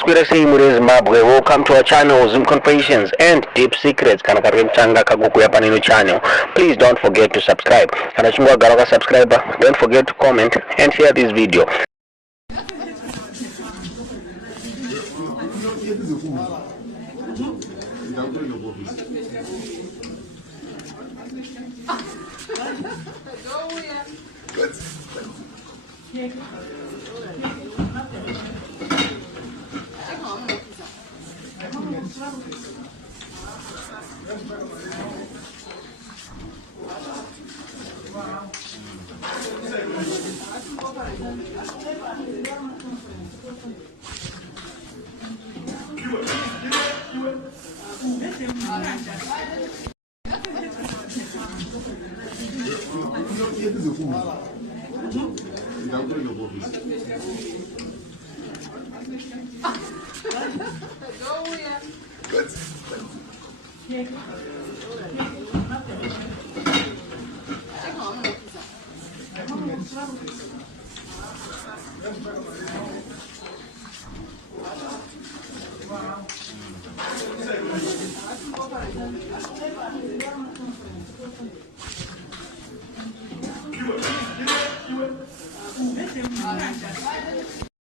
conspiracy muri Zimbabwe. Welcome to our channel, Zoom Confessions and Deep Secrets. Kana kari mchanga kaguku ya panino channel. Please don't forget to subscribe. Kana chungwa garaka subscriber. Don't forget to comment and share this video.